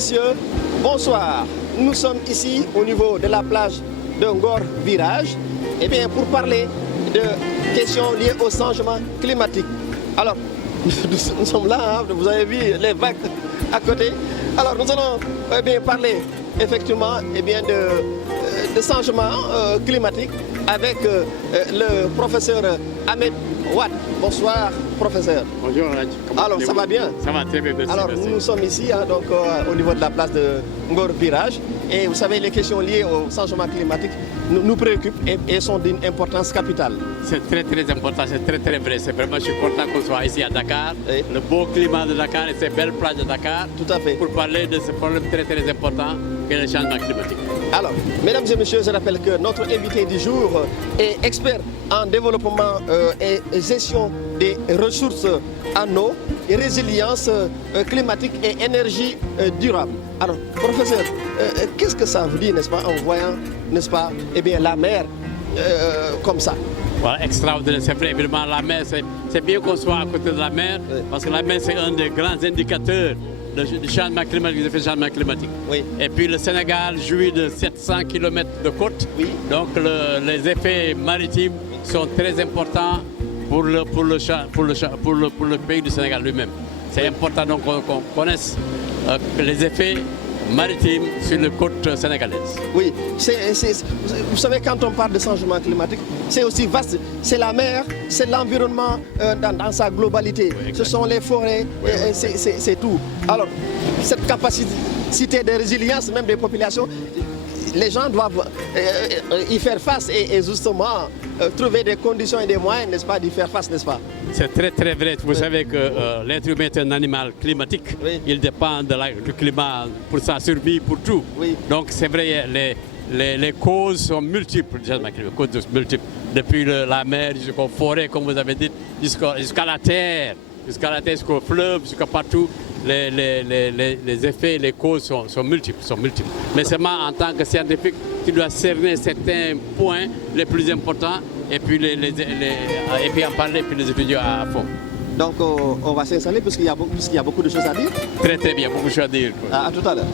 messieurs, bonsoir. Nous sommes ici au niveau de la plage de Ngor Virage pour parler de questions liées au changement climatique. Alors, nous sommes là, vous avez vu les vagues à côté. Alors, nous allons parler effectivement de changement climatique avec le professeur Ahmed Wade. Bonsoir, professeur. Bonjour, alors, ça va bien? Ça va très bien, merci. Alors, merci. nous sommes ici, au niveau de la place de Ngor Virage. Et vous savez, les questions liées au changement climatique nous préoccupent et sont d'une importance capitale. C'est très important, c'est très vrai. C'est vraiment, je suis content qu'on soit ici à Dakar. Oui. Le beau climat de Dakar et ces belles plages de Dakar. Tout à fait. Pour parler de ce problème très important qu'est le changement climatique. Alors, mesdames et messieurs, je rappelle que notre invité du jour est expert en développement et gestion des ressources en eau, et résilience climatique et énergie durable. Alors, professeur, qu'est-ce que ça vous dit, n'est-ce pas, en voyant, n'est-ce pas, la mer comme ça? Voilà, extraordinaire, c'est vrai, évidemment, la mer, c'est bien qu'on soit à côté de la mer, oui. Parce que la mer, c'est un des grands indicateurs du changement climatique, des effets du changement climatique. Oui. Et puis le Sénégal jouit de 700 km de côte, oui. Donc les effets maritimes sont très importants pour le pays du Sénégal lui-même. C'est important donc qu'on connaisse les effets maritimes sur les côtes sénégalaises. Oui, vous savez, quand on parle de changement climatique, c'est aussi vaste. C'est la mer, c'est l'environnement dans sa globalité. Oui, ce sont les forêts, oui, c'est tout. Alors, cette capacité de résilience même des populations, les gens doivent y faire face et justement trouver des conditions et des moyens, n'est-ce pas, d'y faire face, n'est-ce pas? C'est très vrai. Vous savez que l'être humain est un animal climatique. Oui. Il dépend du climat pour sa survie, pour tout. Oui. Donc c'est vrai, les causes sont multiples, causes multiples. Depuis la mer jusqu'aux forêts, comme vous avez dit, jusqu'à la terre, jusqu'au fleuve, jusqu'à partout. Les effets, les causes sont multiples. Mais seulement en tant que scientifique, tu dois cerner certains points les plus importants et puis, et puis en parler puis les étudier à fond. Donc on va s'installer puisqu'il y a beaucoup de choses à dire. Très bien, beaucoup de choses à dire. À tout à l'heure.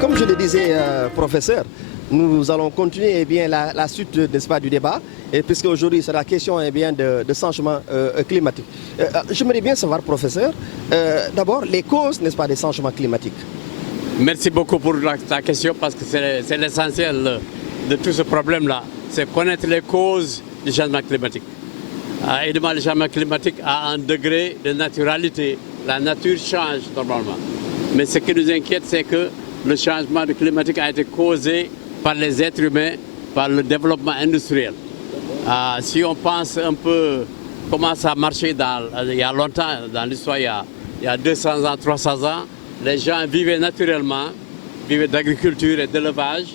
Comme je le disais, professeur, nous allons continuer la suite, n'est-ce pas, du débat, puisque aujourd'hui c'est la question de changement climatique. J'aimerais bien savoir, professeur, d'abord les causes, n'est-ce pas, des changements climatiques. Merci beaucoup pour ta question, parce que c'est l'essentiel de tout ce problème-là, c'est connaître les causes du changement climatique. Évidemment, le changement climatique a un degré de naturalité, la nature change normalement. Mais ce qui nous inquiète, c'est que le changement climatique a été causé par les êtres humains, par le développement industriel. Si on pense un peu comment ça a marché il y a longtemps, dans l'histoire, il y a 200 ans, 300 ans, les gens vivaient naturellement, vivaient d'agriculture et d'élevage.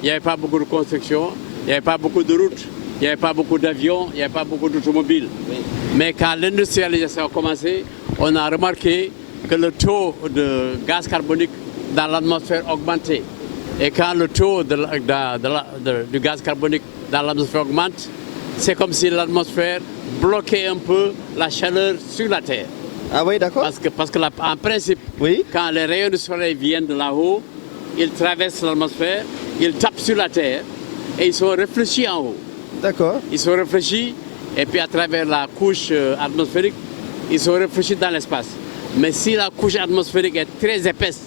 Il n'y avait pas beaucoup de construction, il n'y avait pas beaucoup de routes, il n'y avait pas beaucoup d'avions, il n'y avait pas beaucoup d'automobiles. Oui. Mais quand l'industrialisation a commencé, on a remarqué que le taux de gaz carbonique dans l'atmosphère augmentait. Et quand le taux du gaz carbonique dans l'atmosphère augmente, c'est comme si l'atmosphère bloquait un peu la chaleur sur la Terre. Ah oui, d'accord. Parce que en principe, oui, quand les rayons du soleil viennent de là-haut, ils traversent l'atmosphère, ils tapent sur la Terre et ils sont réfléchis en haut. D'accord. Ils sont réfléchis et puis à travers la couche atmosphérique, ils sont réfléchis dans l'espace. Mais si la couche atmosphérique est très épaisse,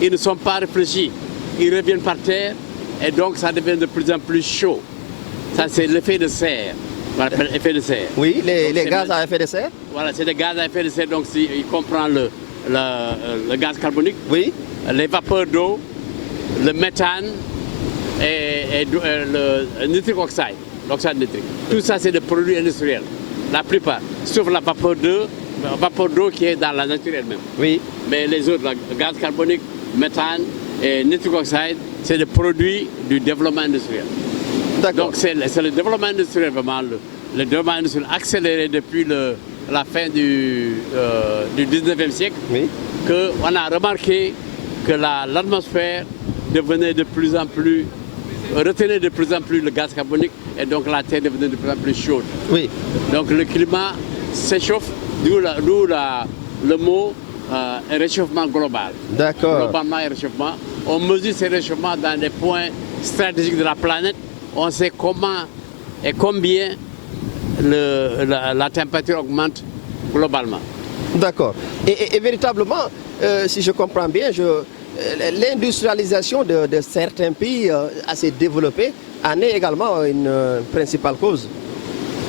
ils ne sont pas réfléchis, ils reviennent par terre et donc ça devient de plus en plus chaud. Ça, c'est l'effet de serre. On appelle effet de serre. Oui, les gaz à effet de serre. Voilà, c'est des gaz à effet de serre, donc il comprend le gaz carbonique, oui, les vapeurs d'eau, le méthane et le nitrique oxyde, l'oxyde nitrique. Tout ça, c'est des produits industriels, la plupart, sauf la vapeur d'eau qui est dans la nature elle-même. Oui. Mais les autres, le gaz carbonique, méthane et nitrique oxyde, c'est des produits du développement industriel. Donc c'est le développement industriel, vraiment, le développement industriel accéléré depuis la fin du 19e siècle, oui, qu'on a remarqué que l'atmosphère devenait de plus en plus, retenait de plus en plus le gaz carbonique et donc la Terre devenait de plus en plus chaude. Oui. Donc le climat s'échauffe, d'où le mot réchauffement global. D'accord. Globalement et réchauffement. On mesure ces réchauffements dans des points stratégiques de la planète. On sait comment et combien la température augmente globalement. D'accord. Et véritablement, si je comprends bien, l'industrialisation de certains pays assez développés en est également une principale cause.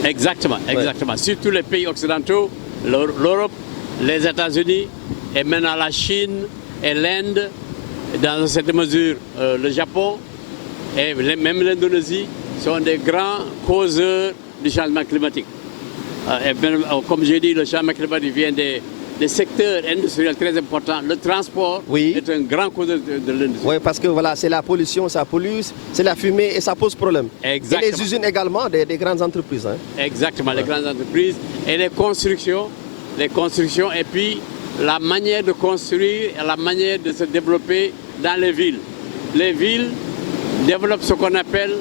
Exactement, exactement. Ouais. Surtout les pays occidentaux, l'Europe, les États-Unis, et maintenant la Chine et l'Inde, dans une certaine mesure le Japon et même l'Indonésie sont des grands causeurs du changement climatique. Et bien, comme j'ai dit, le changement climatique vient des secteurs industriels très importants. Le transport est un grand causeur de l'industrie. Oui, parce que voilà, c'est la pollution, ça pollue, c'est la fumée et ça pose problème. Exactement. Et les usines également, des grandes entreprises. Hein. Exactement, les grandes entreprises et les constructions et puis la manière de construire et la manière de se développer dans les villes. Les villes développent ce qu'on appelle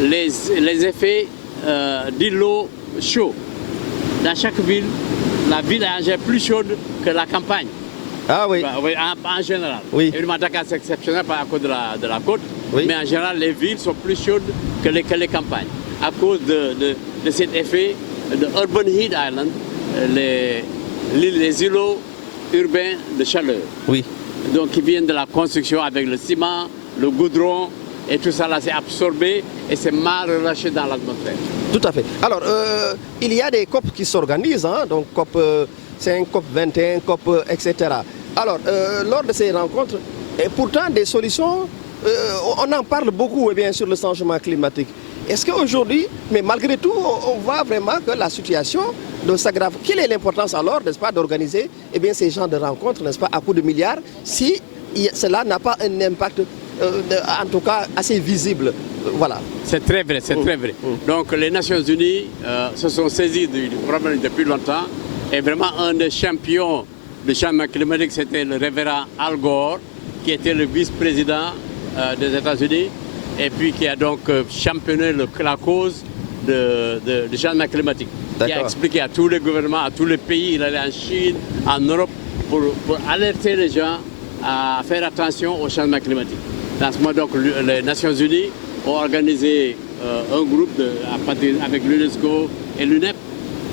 les effets d'îlots chauds. Dans chaque ville, la ville est plus chaude que la campagne. Ah oui. En général. Oui. Évidemment, Dakar, c'est exceptionnel à cause de la côte, mais en général, les villes sont plus chaudes que les campagnes à cause de cet effet de Urban Heat Island, les îlots urbains de chaleur. Oui. Donc, qui viennent de la construction avec le ciment, le goudron, et tout ça là, c'est absorbé et c'est mal relâché dans l'atmosphère. Tout à fait. Alors, il y a des COP qui s'organisent, hein, donc COP 5, COP 21, COP, etc. Alors, lors de ces rencontres, et pourtant des solutions, on en parle beaucoup bien sur le changement climatique. Est-ce qu'aujourd'hui, mais malgré tout, on voit vraiment que la situation s'aggrave? Quelle est l'importance alors, n'est-ce pas, d'organiser ces genres de rencontres, n'est-ce pas, à coups de milliards, si cela n'a pas un impact en tout cas assez visible. Voilà. C'est très vrai, c'est très vrai. Donc les Nations Unies se sont saisies du problème depuis longtemps et vraiment un des champions du changement climatique, c'était le révérend Al Gore, qui était le vice-président des États-Unis et puis qui a donc championné la cause du changement climatique. Qui a expliqué à tous les gouvernements, à tous les pays, il allait en Chine, en Europe, pour alerter les gens à faire attention au changement climatique. Dans ce moment, donc, les Nations Unies ont organisé un groupe avec l'UNESCO et l'UNEP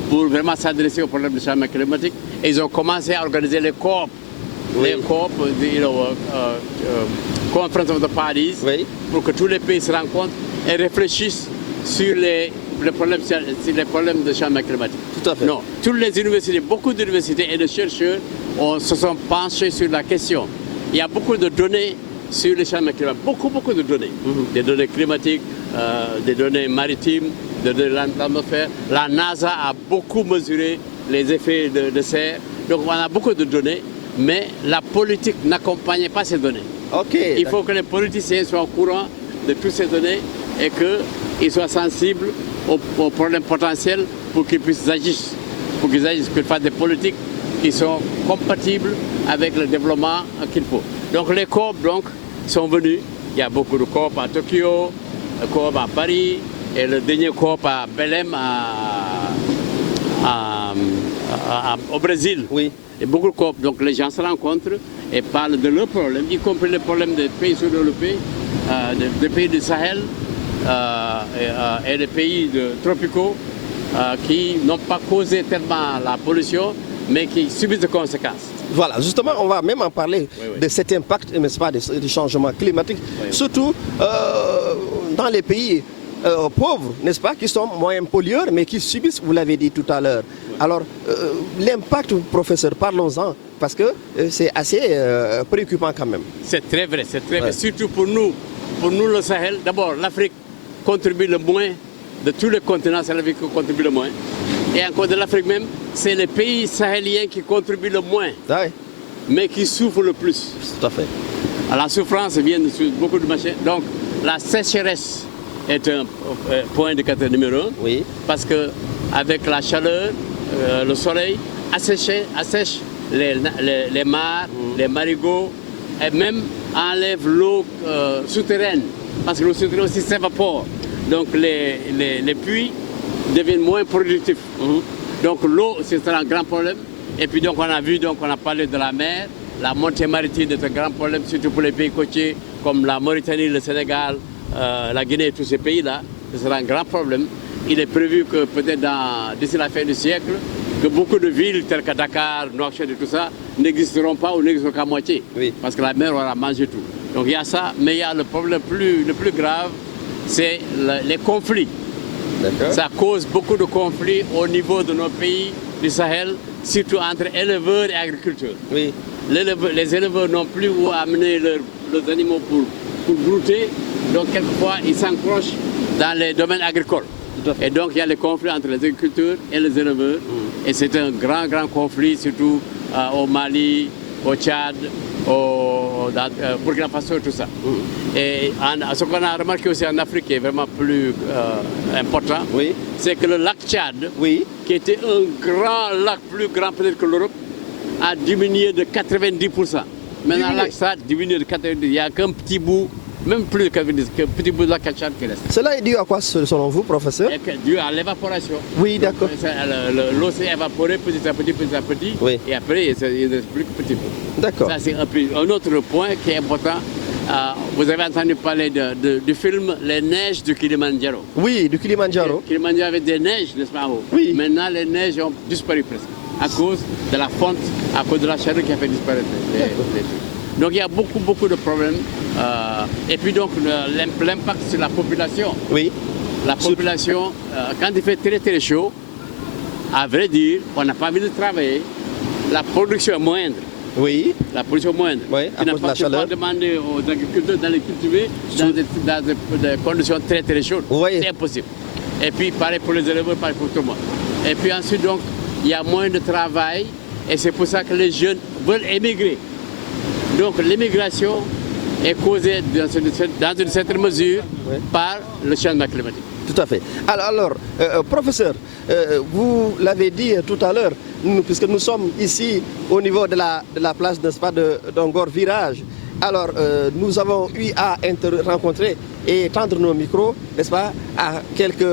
pour vraiment s'adresser au problème du changement climatique. Et ils ont commencé à organiser les COP, les COP, Conference of the Parties, pour que tous les pays se rencontrent et réfléchissent sur les problèmes de changement climatique. Tout à fait. Non, toutes les universités, beaucoup d'universités et de chercheurs se sont penchés sur la question. Il y a beaucoup de données sur les changements climatiques, beaucoup de données. Des données climatiques, des données maritimes, des données de l'atmosphère. La NASA a beaucoup mesuré les effets de serre. Donc on a beaucoup de données, mais la politique n'accompagne pas ces données. Il faut que les politiciens soient au courant de toutes ces données et qu'ils soient sensibles aux problèmes potentiels pour qu'ils puissent agir, qu'ils fassent des politiques qui sont compatibles avec le développement qu'il faut. Donc les COP sont venus. Il y a beaucoup de COP à Tokyo, COP à Paris et le dernier COP à Belém au Brésil. Oui. Et beaucoup de COP. Donc les gens se rencontrent et parlent de leurs problèmes, y compris les problèmes des pays sous-développés, des pays du Sahel et des pays tropicaux qui n'ont pas causé tellement la pollution, mais qui subissent des conséquences. Voilà, justement, on va même en parler de cet impact, n'est-ce pas, du changement climatique, surtout dans les pays pauvres, n'est-ce pas, qui sont moins pollueurs, mais qui subissent, vous l'avez dit tout à l'heure. Alors, l'impact, professeur, parlons-en, parce que c'est assez préoccupant quand même. C'est très vrai, surtout pour nous le Sahel. D'abord, l'Afrique contribue le moins, de tous les continents, c'est l'Afrique qui contribue le moins. Et encore de l'Afrique même, c'est les pays sahéliens qui contribuent le moins, mais qui souffrent le plus. Tout à fait. La souffrance vient de beaucoup de machins. Donc, la sécheresse est un point indicateur numéro 1, parce qu'avec la chaleur, le soleil assèche les mares, les marigots, et même enlève l'eau souterraine, parce que l'eau souterraine aussi s'évapore. Donc les puits deviennent moins productifs. Donc l'eau, c'est un grand problème. Et puis donc on a vu, donc on a parlé de la mer. La montée maritime est un grand problème, surtout pour les pays côtiers comme la Mauritanie, le Sénégal, la Guinée, tous ces pays-là. Ce sera un grand problème. Il est prévu que peut-être d'ici la fin du siècle, que beaucoup de villes telles que Dakar, Nouakchott et tout ça n'existeront pas ou n'existeront qu'à moitié. Oui. Parce que la mer aura mangé tout. Donc il y a ça, mais il y a le problème le plus grave, c'est les conflits. Ça cause beaucoup de conflits au niveau de nos pays du Sahel, surtout entre éleveurs et agriculteurs. Oui. Les éleveurs n'ont plus où amener leurs animaux pour brouter, donc quelquefois ils s'encrochent dans les domaines agricoles. Et donc il y a les conflits entre les agriculteurs et les éleveurs. Et c'est un grand conflit, surtout au Mali, au Tchad, au Burkina Faso et tout ça. Et ce qu'on a remarqué aussi en Afrique qui est vraiment plus important, c'est que le lac Tchad, qui était un grand lac, plus grand peut-être que l'Europe, a diminué de 90%. Maintenant, le lac Tchad a diminué de 90%. Il n'y a qu'un petit bout, même plus de 90%, qu'un petit bout de lac Tchad qui reste. Cela est dû à quoi selon vous, professeur? Dû à l'évaporation. Oui, d'accord. L'eau s'est évaporée petit à petit, et après il ne reste plus que petit peu. D'accord. Ça, c'est un autre point qui est important. Vous avez entendu parler du film Les Neiges du Kilimandjaro. Oui, du Kilimandjaro. Kilimandjaro avait des neiges, n'est-ce pas? Oui. Maintenant, les neiges ont disparu presque à cause de la fonte, à cause de la chaleur qui a fait disparaître les trucs. Donc il y a beaucoup de problèmes. Et puis donc l'impact sur la population. Oui. La population, quand il fait très chaud, à vrai dire, on n'a pas envie de travailler. La production est moindre. Oui. La production est moindre. Oui, tu n'as pas demandé aux agriculteurs d'aller cultiver dans des conditions très chaudes. Oui. C'est impossible. Et puis pareil pour les éleveurs, pareil pour tout le monde. Et puis ensuite donc, il y a moins de travail et c'est pour ça que les jeunes veulent émigrer. Donc l'émigration est causée dans une certaine mesure par le changement climatique. Tout à fait. Alors professeur, vous l'avez dit tout à l'heure, puisque nous sommes ici au niveau de la place, n'est-ce pas, d'Angor Virage. Alors, nous avons eu à rencontrer et tendre nos micros, n'est-ce pas, à quelques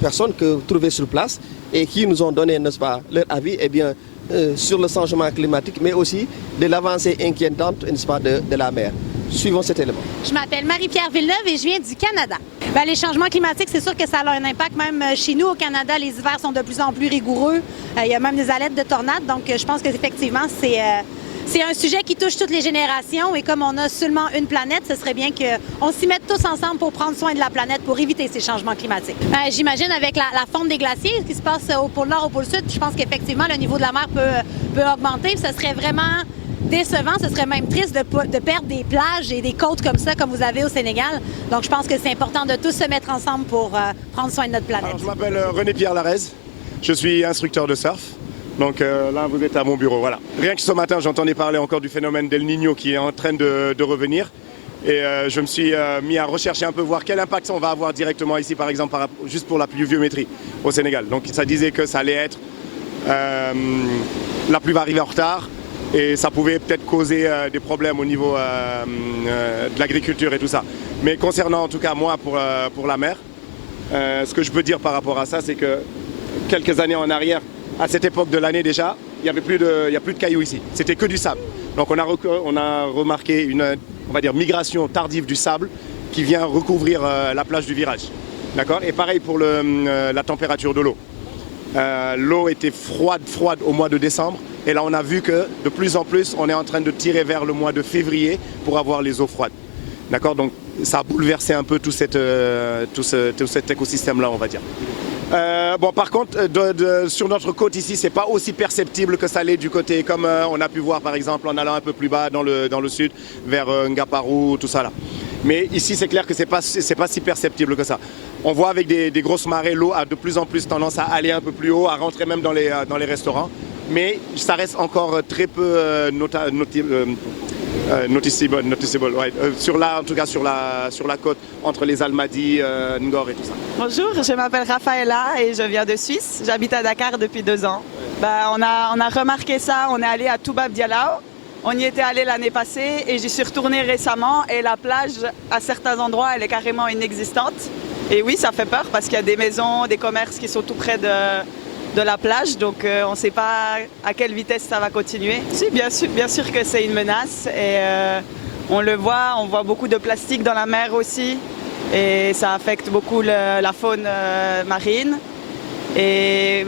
personnes que vous trouvez sur place et qui nous ont donné, n'est-ce pas, leur avis sur le changement climatique, mais aussi de l'avancée inquiétante, n'est-ce pas, de la mer. Suivons cet élément. Je m'appelle Marie-Pierre Villeneuve et je viens du Canada. Les changements climatiques, c'est sûr que ça a un impact. Même chez nous, au Canada, les hivers sont de plus en plus rigoureux. Il y a même des alertes de tornades. Donc, je pense qu'effectivement, c'est un sujet qui touche toutes les générations. Et comme on a seulement une planète, ce serait bien qu'on s'y mette tous ensemble pour prendre soin de la planète, pour éviter ces changements climatiques. J'imagine avec la fonte des glaciers, ce qui se passe au pôle Nord, au pôle Sud, je pense qu'effectivement, le niveau de la mer peut augmenter. Ce serait vraiment décevant, ce serait même triste de perdre des plages et des côtes comme ça, comme vous avez au Sénégal. Donc, je pense que c'est important de tous se mettre ensemble pour prendre soin de notre planète. Alors, je m'appelle René-Pierre Larez, je suis instructeur de surf. Donc là, vous êtes à mon bureau, voilà. Rien que ce matin, j'entendais parler encore du phénomène d'El Niño qui est en train de revenir. Et je me suis mis à rechercher un peu, voir quel impact on va avoir directement ici, par exemple, juste pour la pluviométrie au Sénégal. Donc ça disait que ça allait être... la pluie va arriver en retard. Et ça pouvait peut-être causer des problèmes au niveau de l'agriculture et tout ça. Mais concernant en tout cas moi pour la mer, ce que je peux dire par rapport à ça, c'est que quelques années en arrière, à cette époque de l'année déjà, il n'y a plus de cailloux ici. C'était que du sable. Donc on a remarqué une, on va dire, migration tardive du sable qui vient recouvrir la plage du Virage. D'accord ? Et pareil pour la température de l'eau. L'eau était froide au mois de décembre. Et là, on a vu que de plus en plus, on est en train de tirer vers le mois de février pour avoir les eaux froides. D'accord ? Donc, ça a bouleversé un peu tout cet écosystème-là, on va dire. Bon, par contre, sur notre côte ici, c'est pas aussi perceptible que ça l'est du côté, comme on a pu voir, par exemple, en allant un peu plus bas dans le sud, vers Ngaparou, tout ça là. Mais ici, c'est clair que c'est pas si perceptible que ça. On voit avec des grosses marées, l'eau a de plus en plus tendance à aller un peu plus haut, à rentrer même dans les restaurants. Mais ça reste encore très peu noticeable, ouais. En tout cas sur la côte, entre les Almadies, Ngor et tout ça. Bonjour, je m'appelle Raphaëla et je viens de Suisse. J'habite à Dakar depuis 2 ans. On a remarqué ça, on est allé à Toubab Dialaw. On y était allé l'année passée et j'y suis retournée récemment et la plage, à certains endroits, elle est carrément inexistante. Et oui, ça fait peur parce qu'il y a des maisons, des commerces qui sont tout près de la plage, donc on ne sait pas à quelle vitesse ça va continuer. Si, bien sûr que c'est une menace et on le voit, on voit beaucoup de plastique dans la mer aussi et ça affecte beaucoup la faune marine. Et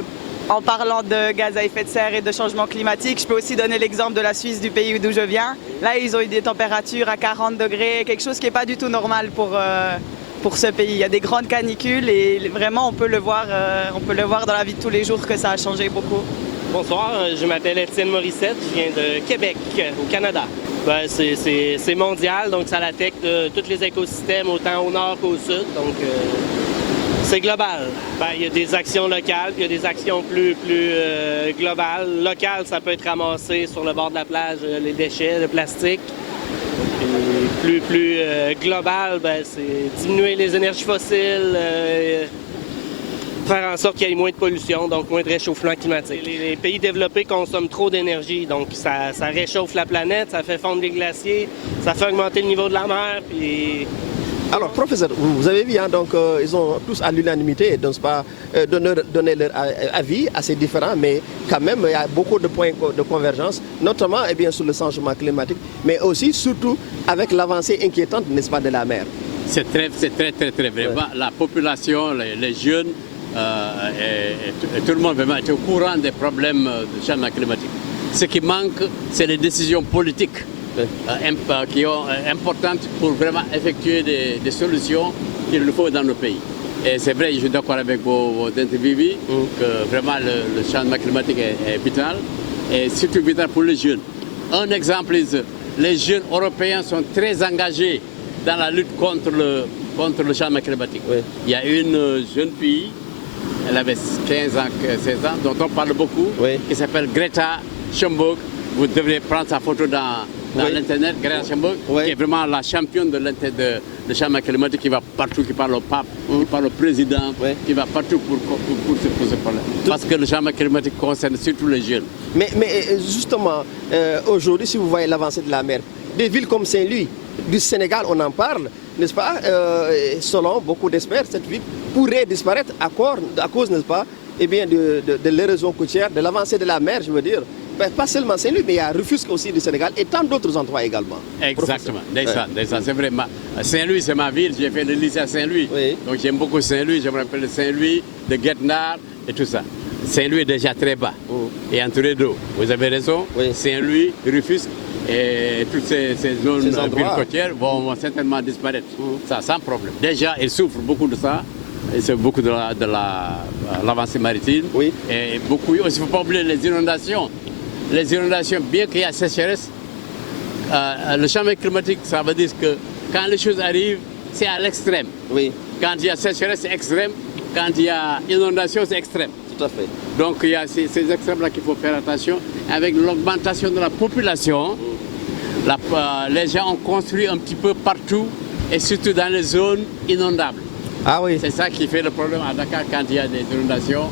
en parlant de gaz à effet de serre et de changement climatique, je peux aussi donner l'exemple de la Suisse, du pays d'où je viens. Là, ils ont eu des températures à 40 degrés, quelque chose qui n'est pas du tout normal pour ce pays. Il y a des grandes canicules et vraiment, on peut le voir dans la vie de tous les jours que ça a changé beaucoup. Bonsoir, je m'appelle Étienne Morissette, je viens de Québec, au Canada. Ben, c'est mondial, donc ça affecte tous les écosystèmes, autant au nord qu'au sud. Donc, c'est global. Ben, il y a des actions locales, puis il y a des actions plus globales. Locales, ça peut être ramassé sur le bord de la plage, les déchets, le plastique. Puis plus global, ben, c'est diminuer les énergies fossiles, faire en sorte qu'il y ait moins de pollution, donc moins de réchauffement climatique. Les pays développés consomment trop d'énergie, donc ça réchauffe la planète, ça fait fondre les glaciers, ça fait augmenter le niveau de la mer, puis... Alors, professeur, vous avez vu, hein, donc ils ont tous à l'unanimité donné leur avis assez différents, mais quand même, il y a beaucoup de points de convergence, notamment sur le changement climatique, mais aussi, surtout, avec l'avancée inquiétante, n'est-ce pas, de la mer. C'est très vrai. Vraiment, la population, les jeunes, et tout le monde vraiment est au courant des problèmes du changement climatique. Ce qui manque, c'est les décisions politiques qui sont importantes pour vraiment effectuer des solutions qu'il nous faut dans nos pays. Et c'est vrai, je suis d'accord avec vos interviewés, que vraiment le changement climatique est vital, et surtout vital pour les jeunes. Un exemple, les jeunes européens sont très engagés dans la lutte contre le changement climatique. Oui. Il y a une jeune fille, elle avait 15 ans, 16 ans, dont on parle beaucoup, qui s'appelle Greta Thunberg. Vous devriez prendre sa photo dans l'Internet, Greta Thunberg, qui est vraiment la championne de changement climatique, qui va partout, qui parle au pape, qui parle au président, qui va partout pour ce problème. Parce que le changement climatique concerne surtout les jeunes. Mais justement, aujourd'hui, si vous voyez l'avancée de la mer, des villes comme Saint-Louis, du Sénégal, on en parle, n'est-ce pas? Selon beaucoup d'experts, cette ville pourrait disparaître à cause, n'est-ce pas, de l'érosion côtière, de l'avancée de la mer, je veux dire. Pas seulement Saint-Louis, mais il y a Rufisque aussi du Sénégal et tant d'autres endroits également. Exactement, c'est vrai. Saint-Louis, c'est ma ville, j'ai fait le lycée à Saint-Louis. Oui. Donc j'aime beaucoup Saint-Louis, je me rappelle de Saint-Louis, de Guetnard et tout ça. Saint-Louis est déjà très bas et entouré d'eau. Vous avez raison, Saint-Louis, Rufisque et toutes ces zones villes côtières vont certainement disparaître. Ça, sans problème. Déjà, ils souffrent beaucoup de ça. Et c'est beaucoup de l'avancée maritime. Oui. Et beaucoup, il ne faut pas oublier les inondations. Les inondations, bien qu'il y ait sécheresse, le changement climatique, ça veut dire que quand les choses arrivent, c'est à l'extrême. Oui. Quand il y a sécheresse, c'est extrême. Quand il y a inondation, c'est extrême. Tout à fait. Donc il y a ces extrêmes-là qu'il faut faire attention. Avec l'augmentation de la population, les gens ont construit un petit peu partout et surtout dans les zones inondables. Ah oui. C'est ça qui fait le problème à Dakar quand il y a des inondations.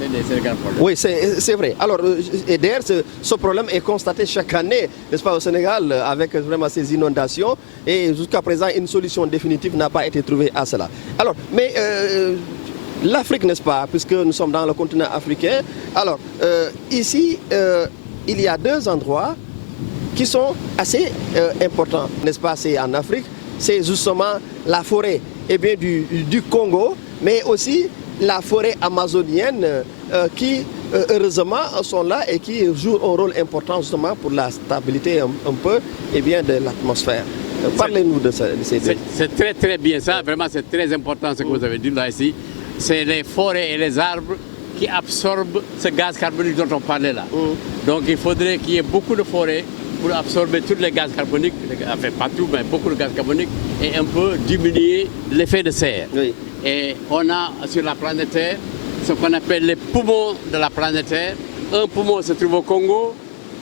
C'est des grands problèmes. Oui, c'est vrai. Alors, et d'ailleurs, ce problème est constaté chaque année, n'est-ce pas, au Sénégal, avec vraiment ces inondations. Et jusqu'à présent, une solution définitive n'a pas été trouvée à cela. Alors, mais l'Afrique, n'est-ce pas, puisque nous sommes dans le continent africain. Alors, ici, il y a deux endroits qui sont assez importants, n'est-ce pas, c'est en Afrique. C'est justement la forêt du Congo, mais aussi la forêt amazonienne qui, heureusement, sont là et qui jouent un rôle important justement pour la stabilité un peu de l'atmosphère. Parlez-nous de ces deux. C'est très très bien ça, vraiment c'est très important ce que vous avez dit là ici. C'est les forêts et les arbres qui absorbent ce gaz carbonique dont on parlait là. Donc il faudrait qu'il y ait beaucoup de forêts pour absorber tous les gaz carboniques, enfin pas tout, mais beaucoup de gaz carbonique, et un peu diminuer l'effet de serre. Oui. Et on a sur la planète Terre ce qu'on appelle les poumons de la planète Terre. Un poumon se trouve au Congo,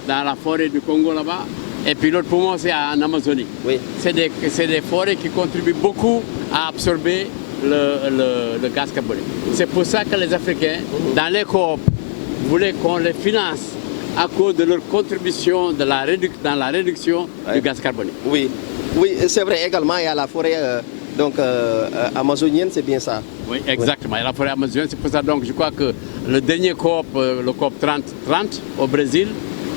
dans la forêt du Congo là-bas, et puis l'autre poumon c'est en Amazonie. Oui. C'est des forêts qui contribuent beaucoup à absorber le gaz carbonique. C'est pour ça que les Africains, dans les coop, voulaient qu'on les finance à cause de leur contribution dans la réduction du gaz carbonique. Oui, oui, c'est vrai également, il y a la forêt amazonienne, c'est bien ça. Oui, exactement. Il y a la forêt amazonienne. C'est pour ça donc je crois que le dernier COP, le COP 30 au Brésil,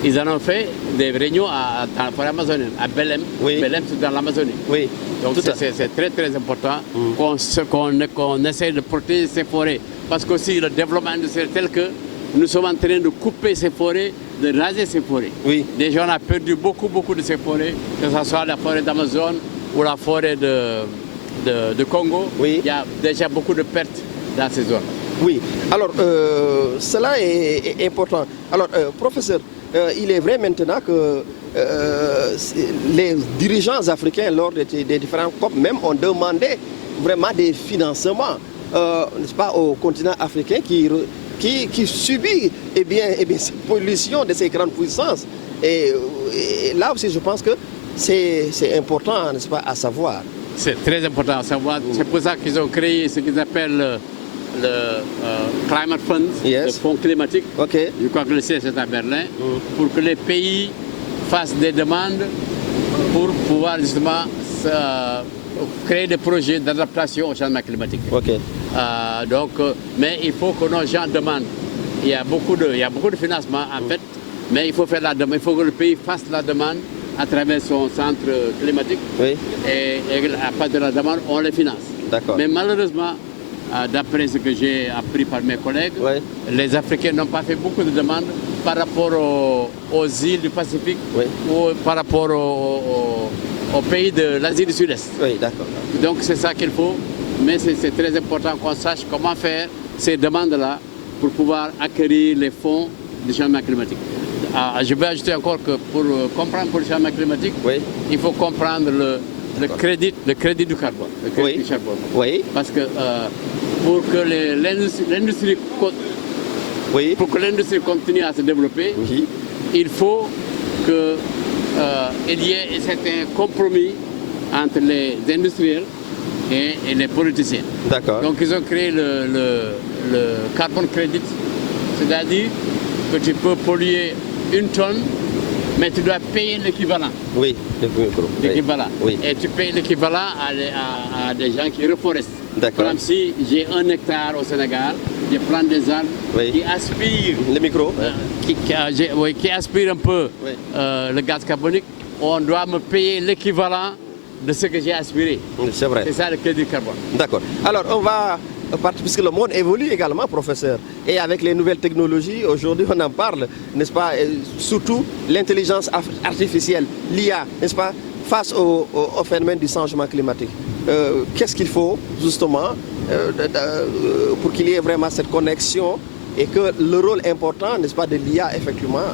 ils en ont fait des réunions dans la forêt amazonienne, à Belém. Oui. Belém, c'est dans l'Amazonie. Oui. Donc c'est très très important qu'on essaie de protéger ces forêts. Parce qu'aussi le développement industriel tel que nous sommes en train de couper ces forêts, de raser ces forêts. Oui. Déjà on a perdu beaucoup de ces forêts, que ce soit la forêt d'Amazon ou la forêt de Congo. Oui. Il y a déjà beaucoup de pertes dans ces zones. Oui, alors cela est important. Alors, professeur, il est vrai maintenant que les dirigeants africains, lors des différents COP, même ont demandé vraiment des financements, n'est-ce pas, au continent africain qui subit cette pollution de ces grandes puissances. Et là aussi, je pense que c'est important, n'est-ce pas, à savoir. C'est très important à savoir. C'est pour ça qu'ils ont créé ce qu'ils appellent le Climate Fund, Yes. le fonds climatique. Ok. Je crois que le siège est à Berlin, pour que les pays fassent des demandes pour pouvoir justement créer des projets d'adaptation au changement climatique. Ok. Mais il faut que nos gens demandent. Il y a beaucoup de financement en fait, mais il faut faire la demande. Il faut que le pays fasse la demande à travers son centre climatique. Oui. Et à partir de la demande, on les finance. D'accord. Mais malheureusement, d'après ce que j'ai appris par mes collègues, Oui. les Africains n'ont pas fait beaucoup de demandes par rapport aux îles du Pacifique Oui. ou par rapport aux pays de l'Asie du Sud-Est. Oui, d'accord. Donc c'est ça qu'il faut, mais c'est très important qu'on sache comment faire ces demandes-là pour pouvoir acquérir les fonds du changement climatique. Je vais ajouter encore que pour comprendre le changement climatique, Oui. il faut comprendre le crédit du carbone. Le crédit Oui. du carbone. Oui. Parce que pour que l'industrie Oui. continue à se développer, Oui. il faut qu'il y ait un certain compromis entre les industriels et les politiciens. D'accord. Donc ils ont créé le carbone credit, c'est-à-dire que tu peux polluer 1 tonne, mais tu dois payer l'équivalent. Oui. L'équivalent. Oui. Et tu payes l'équivalent à des gens qui reforestent. D'accord. Par exemple, si j'ai 1 hectare au Sénégal, je prends des arbres Oui. qui aspirent, Le micro. qui aspirent un peu Oui. le gaz carbonique, on doit me payer l'équivalent de ce que j'ai aspiré. C'est vrai. C'est ça le crédit carbone. D'accord. Alors, on va partir, puisque le monde évolue également, professeur. Et avec les nouvelles technologies, aujourd'hui, on en parle, n'est-ce pas? Et surtout, l'intelligence artificielle, l'IA, n'est-ce pas? Face au phénomène du changement climatique. Qu'est-ce qu'il faut, justement, pour qu'il y ait vraiment cette connexion et que le rôle important, n'est-ce pas, de l'IA, effectivement,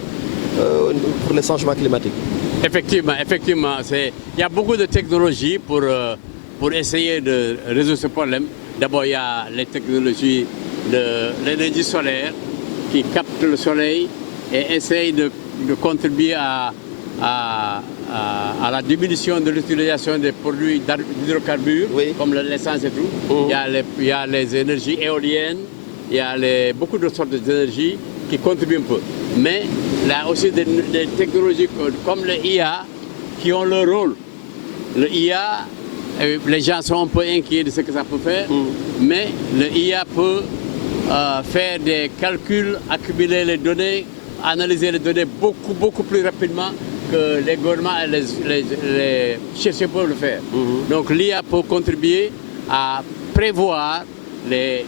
pour le changement climatique? Effectivement. Il y a beaucoup de technologies pour essayer de résoudre ce problème. D'abord, il y a les technologies de l'énergie solaire qui captent le soleil et essayent de contribuer à la diminution de l'utilisation des produits d'hydrocarbures, Oui. comme l'essence et tout. Il y a les énergies éoliennes, il y a beaucoup de sortes d'énergies qui contribuent un peu. Mais il y a aussi des technologies comme le IA qui ont leur rôle. Le IA, les gens sont un peu inquiets de ce que ça peut faire, mais le IA peut faire des calculs, accumuler les données, analyser les données beaucoup plus rapidement que les gouvernements et les chercheurs peuvent le faire. Donc l'IA peut contribuer à prévoir les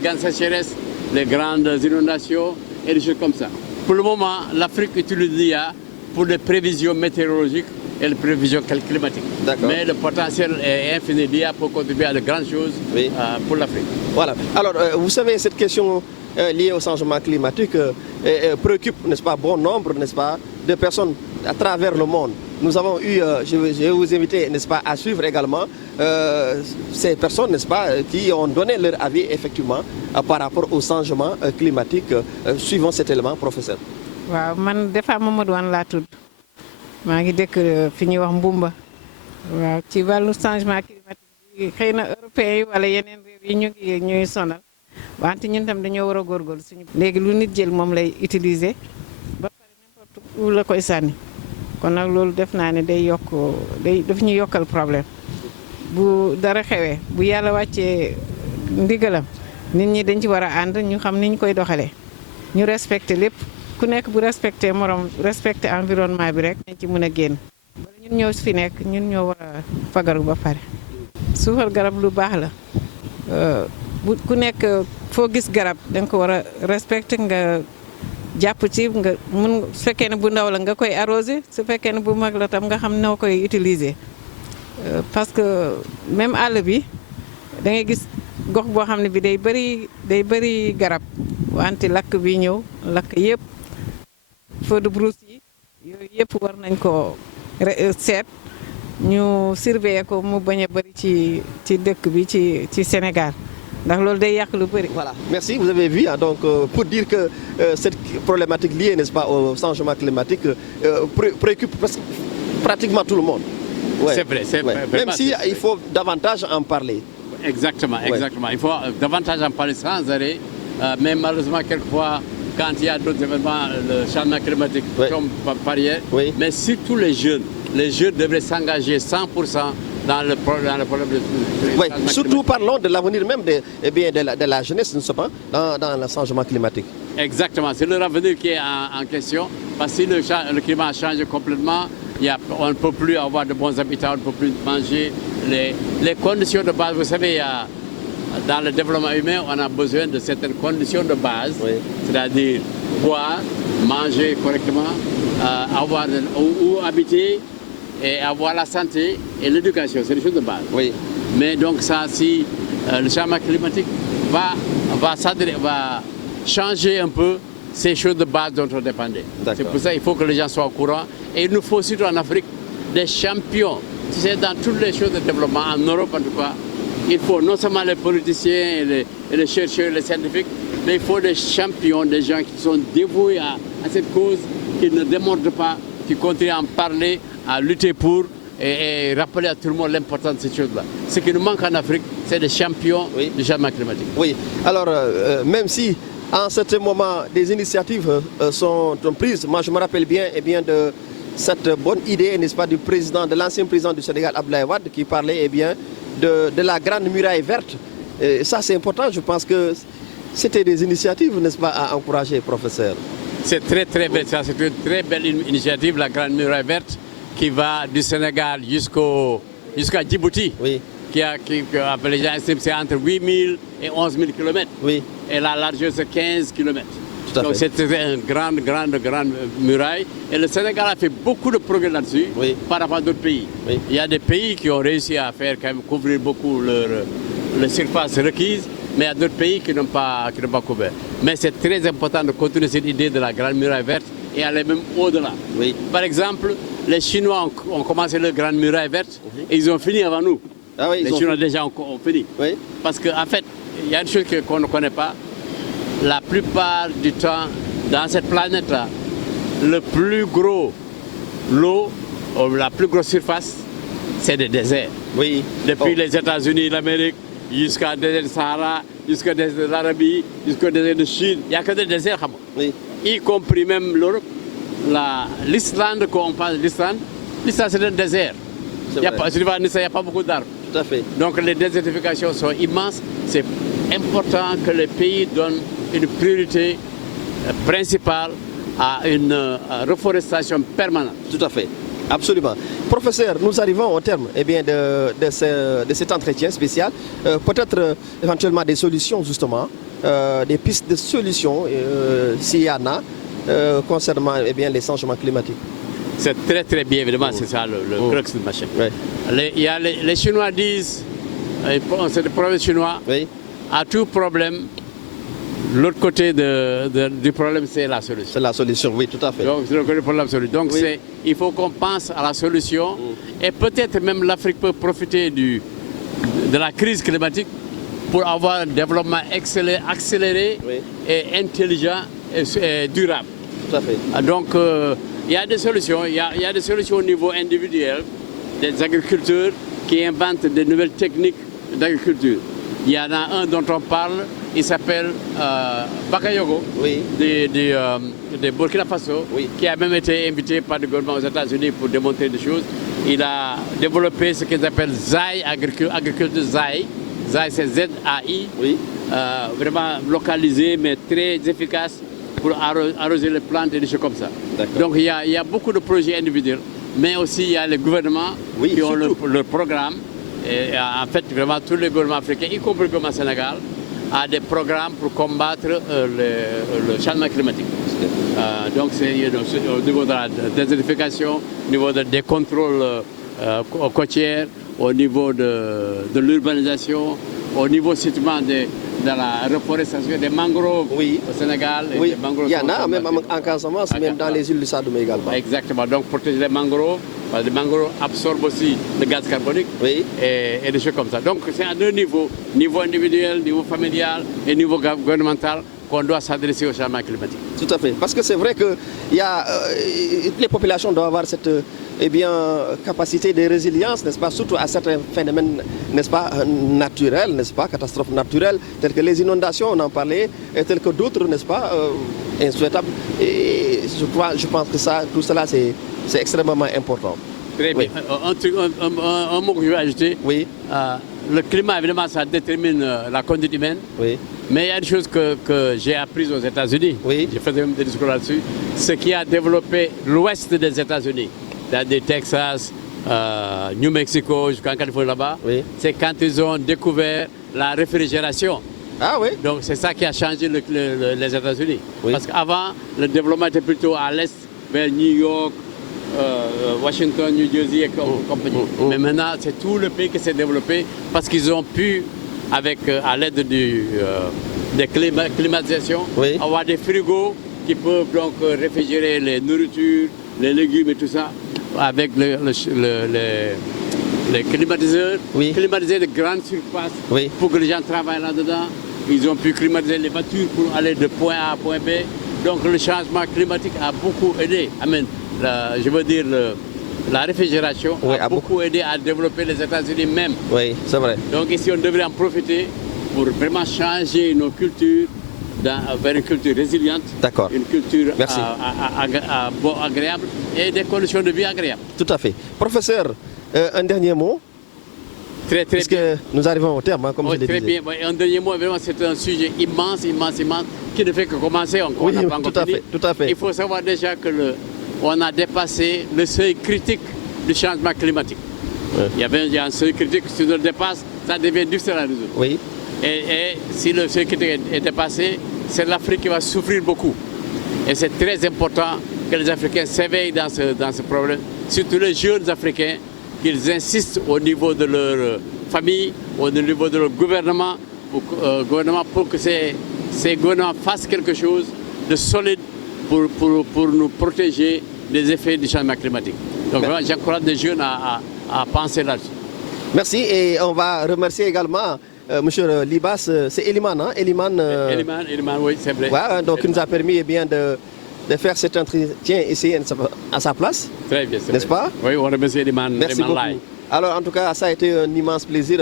grandes sécheresses, les grandes inondations et des choses comme ça. Pour le moment, l'Afrique utilise l'IA pour les prévisions météorologiques et les prévisions climatiques. Mais le potentiel est infini. L'IA peut contribuer à de grandes choses pour l'Afrique. Voilà. Alors, vous savez, cette question liée au changement climatique préoccupe, n'est-ce pas, bon nombre, n'est-ce pas, de personnes à travers le monde. Nous avons eu, je vais vous inviter, n'est-ce pas, à suivre également ces personnes, n'est-ce pas, qui ont donné leur avis, effectivement, par rapport au changement climatique. Suivons cet élément, professeur. waaw man Defa Mamadou Wane laa tudd maa ngi dëkk fi ñuy wax Mbumba waaw ci wàllu changement climatique bi xëy na européens yi wala yeneen réew yi ñuy sonal wante ñun tam dañoo war a góorgóorlu suñu léegi lu nit jël moom lay utiliser ba pare la koy sànni kon nag loolu def naa ne daf ñu yokkal problème bu dara xewee bu yàlla wàccee ndigalam nit ñi dañ ci war a ànd ñu xam ni ñu koy doxalee ñu respecté lépp ku nekk bu respecté morom respecté environnement bi rek nañ ci mën a génn bala ñun ñoo fi nekk ñun ñoo war a fagaru ba pare suufal garab lu baax la bu ku nekk foo gis garab da nga ko war a respecté nga jàpp ci nga mun su fekkee ne bu ndaw la nga koy arrosé su fekkee ne bu mag la tam nga xam noo koy utiliser parce que même àll bi da ngay gis gox boo xam ne bi day bëri garab wante lakk bi ñëw lakk yëpp feu de brousse yi yooyu yëpp war nañ ko seet ñu surveiller ko mu bañ a bëri ci dëkk bi ci Sénégal ndax loolu day yàq lu bëri. Voilà, merci. Vous avez vu, hein, donc pour dire que cette problématique liée, n'est-ce pas, au changement climatique préoccupe pratiquement tout le monde. Ouais. C'est vrai, c'est vrai. Même si il faut davantage en parler. Exactement, exactement. Il faut davantage en parler sans arrêt. Mais malheureusement, quelquefois, quand il y a d'autres événements, le changement climatique tombe par hier. Oui. Mais surtout les jeunes devraient s'engager 100% dans le problème de oui, surtout parlons de l'avenir même de la jeunesse, ne sais pas, dans le changement climatique. Exactement, c'est leur avenir qui est en question. Parce que si le climat change complètement, on ne peut plus avoir de bons habitats, on ne peut plus manger. Les conditions de base, vous savez, dans le développement humain, on a besoin de certaines conditions de base, c'est-à-dire boire, manger correctement, avoir où habiter, et avoir la santé et l'éducation, c'est des choses de base. Oui. Mais donc ça, si le changement climatique va changer un peu ces choses de base dont on dépendait. C'est pour ça qu'il faut que les gens soient au courant. Et il nous faut surtout en Afrique des champions. Tu sais, dans toutes les choses de développement, en Europe en tout cas, il faut non seulement les politiciens et les chercheurs, les scientifiques, mais il faut des champions, des gens qui sont dévoués à cette cause, qui ne démordent pas, qui continuent à en parler, à lutter pour et rappeler à tout le monde l'importance de ces choses-là. Ce qui nous manque en Afrique, c'est des champions du changement climatique. Oui, alors même si en ce moment des initiatives sont prises, moi je me rappelle bien, de cette bonne idée, n'est-ce pas, du président, de l'ancien président du Sénégal, Abdoulaye Wade, qui parlait de la grande muraille verte. Et ça c'est important, je pense que c'était des initiatives, n'est-ce pas, à encourager, professeur. C'est très très belle, c'est une très belle initiative, la grande muraille verte, qui va du Sénégal jusqu'à Djibouti, qui les gens estiment c'est entre 8 000 et 11 000 km. Oui. Et la largeur c'est 15 km. Donc c'est une grande muraille. Et le Sénégal a fait beaucoup de progrès là-dessus par rapport à d'autres pays. Oui. Il y a des pays qui ont réussi à faire quand même couvrir beaucoup les surfaces requises, mais il y a d'autres pays qui n'ont pas couvert. Mais c'est très important de continuer cette idée de la grande muraille verte et aller même au-delà. Oui. Par exemple, les Chinois ont commencé leur grande muraille verte et ils ont fini avant nous. Ah oui, les Chinois déjà ont fini. Oui. Parce qu'en fait, il y a une chose qu'on ne connaît pas. La plupart du temps, dans cette planète-là, le plus gros lot, la plus grosse surface, c'est des déserts. Oui. Depuis les États-Unis, l'Amérique, jusqu'à désert du Sahara, jusqu'au désert de l'Arabie, jusqu'au désert de Chine, il n'y a que des déserts, y compris même l'Europe. L'Islande, quand on parle d'Islande, l'Islande c'est un désert. Il n'y a pas beaucoup d'arbres. Tout à fait. Donc les désertifications sont immenses. C'est important que les pays donnent une priorité principale à une reforestation permanente. Tout à fait. Absolument. Professeur, nous arrivons au terme de cet entretien spécial. Peut-être éventuellement des solutions justement, des pistes de solutions s'il y en a concernant les changements climatiques. C'est très très bien, évidemment, c'est ça le crux du machin. Oui. Les Chinois disent, c'est le problème chinois, à tout problème, l'autre côté du problème, c'est la solution. C'est la solution, oui, tout à fait. Donc, c'est le côté du problème, Donc, il faut qu'on pense à la solution. Et peut-être même l'Afrique peut profiter de la crise climatique pour avoir un développement accéléré et intelligent et durable. Tout à fait. Donc, il y a des solutions. Il y a des solutions au niveau individuel, des agriculteurs qui inventent de nouvelles techniques d'agriculture. Il y en a un dont on parle, il s'appelle Bakayogo, Oui. de Burkina Faso, Oui. qui a même été invité par le gouvernement aux États-Unis pour démontrer des choses. Il a développé ce qu'ils appellent ZAI, agriculture ZAI. ZAI, c'est Z-A-I, Oui. vraiment localisé, mais très efficace pour arroser les plantes et des choses comme ça. D'accord. Donc il y a beaucoup de projets individuels, mais aussi il y a les gouvernements Oui, qui ont surtout. leur programme. Et en fait, vraiment, tous les gouvernements africains, y compris le gouvernement Sénégal, a des programmes pour combattre le changement climatique. Donc c'est au niveau de la désertification, au niveau des contrôles côtiers, au niveau de l'urbanisation, au niveau justement de la reforestation des mangroves Oui. au Sénégal. Et Oui, les mangroves il y en sont a même combattues. en Casamance, même dans les îles du Sadoum également. Exactement, donc protéger les mangroves, parce que les mangroves absorbent aussi le gaz carbonique Oui. et des choses comme ça. Donc c'est à deux niveaux, niveau individuel, niveau familial et niveau gouvernemental, qu'on doit s'adresser au changement climatique. Tout à fait. Parce que c'est vrai que les populations doivent avoir cette capacité de résilience, n'est-ce pas, surtout à certains phénomènes, n'est-ce pas, naturels, n'est-ce pas, catastrophes naturelles, telles que les inondations, on en parlait, et telles que d'autres, n'est-ce pas, insouhaitables. Et je pense que tout cela, c'est extrêmement important. Très bien. Oui. Un mot que je vais ajouter. Oui. Le climat, évidemment, ça détermine la conduite humaine. Oui. Mais il y a des choses que j'ai apprises aux États-Unis. Oui. J'ai fait même des discours là-dessus. Ce qui a développé l'ouest des États-Unis, des Texas, New Mexico, jusqu'en Californie là-bas, Oui. c'est quand ils ont découvert la réfrigération. Ah oui. Donc c'est ça qui a changé les États-Unis. Oui. Parce qu'avant, le développement était plutôt à l'est, vers New York, Washington, New Jersey et compagnie. Mais maintenant, c'est tout le pays qui s'est développé parce qu'ils ont pu, à l'aide des climatisations, Oui. avoir des frigos qui peuvent donc réfrigérer les nourritures, les légumes et tout ça, avec les climatiseurs, Oui. climatiser de grandes surfaces Oui. pour que les gens travaillent là-dedans. Ils ont pu climatiser les voitures pour aller de point A à point B. Donc le changement climatique a beaucoup aidé. Amen. Je veux dire, la réfrigération Oui, a beaucoup aidé à développer les États-Unis même. Oui, c'est vrai. Donc ici, on devrait en profiter pour vraiment changer nos cultures vers une culture résiliente, D'accord. une culture Merci. agréable et des conditions de vie agréables. Tout à fait. Professeur, un dernier mot, Très, très puisque nous arrivons au terme, hein, comme Oui, je le très disais. bien. Un dernier mot, vraiment, c'est un sujet immense, qui ne fait que commencer. Oui, on n'a pas encore tout à fini. fait, tout à fait. Il faut savoir déjà qu'on a dépassé le seuil critique du changement climatique. Oui. Il y a un seuil critique, si on le dépasse, ça devient difficile à résoudre. Oui, Et si le seuil critique est dépassé, c'est l'Afrique qui va souffrir beaucoup. Et c'est très important que les Africains s'éveillent dans ce problème, surtout les jeunes Africains, qu'ils insistent au niveau de leur famille, au niveau de leur gouvernement, pour que ces gouvernements fassent quelque chose de solide pour nous protéger des effets du changement climatique. Donc vraiment, j'encourage les jeunes à penser là-dessus. merci. Et on va remercier également M. Libas, c'est Eliman, hein? Eliman, oui, c'est vrai. ouais, donc il nous a permis de faire cet entretien ici à sa place. Très bien, c'est N'est-ce vrai. pas? Oui, on remercie Eliman. Merci Eliman beaucoup. Lai. Alors en tout cas, ça a été un immense plaisir.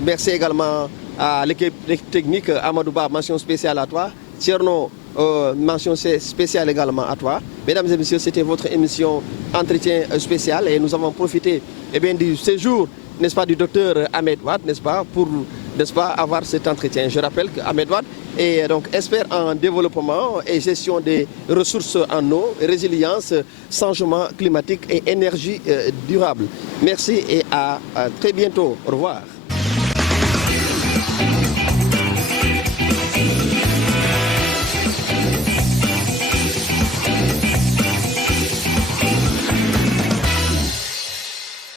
Merci également à l'équipe technique, Amadouba, mention spéciale à toi. Tierno, mention spéciale également à toi. Mesdames et messieurs, c'était votre émission Entretien spécial et nous avons profité du séjour, n'est-ce pas, du docteur Ahmed Wade, n'est-ce pas, pour, n'est-ce pas, avoir cet entretien. Je rappelle qu'Ahmed Wade est donc expert en développement et gestion des ressources en eau, résilience, changement climatique et énergie durable. Merci et à très bientôt. Au revoir.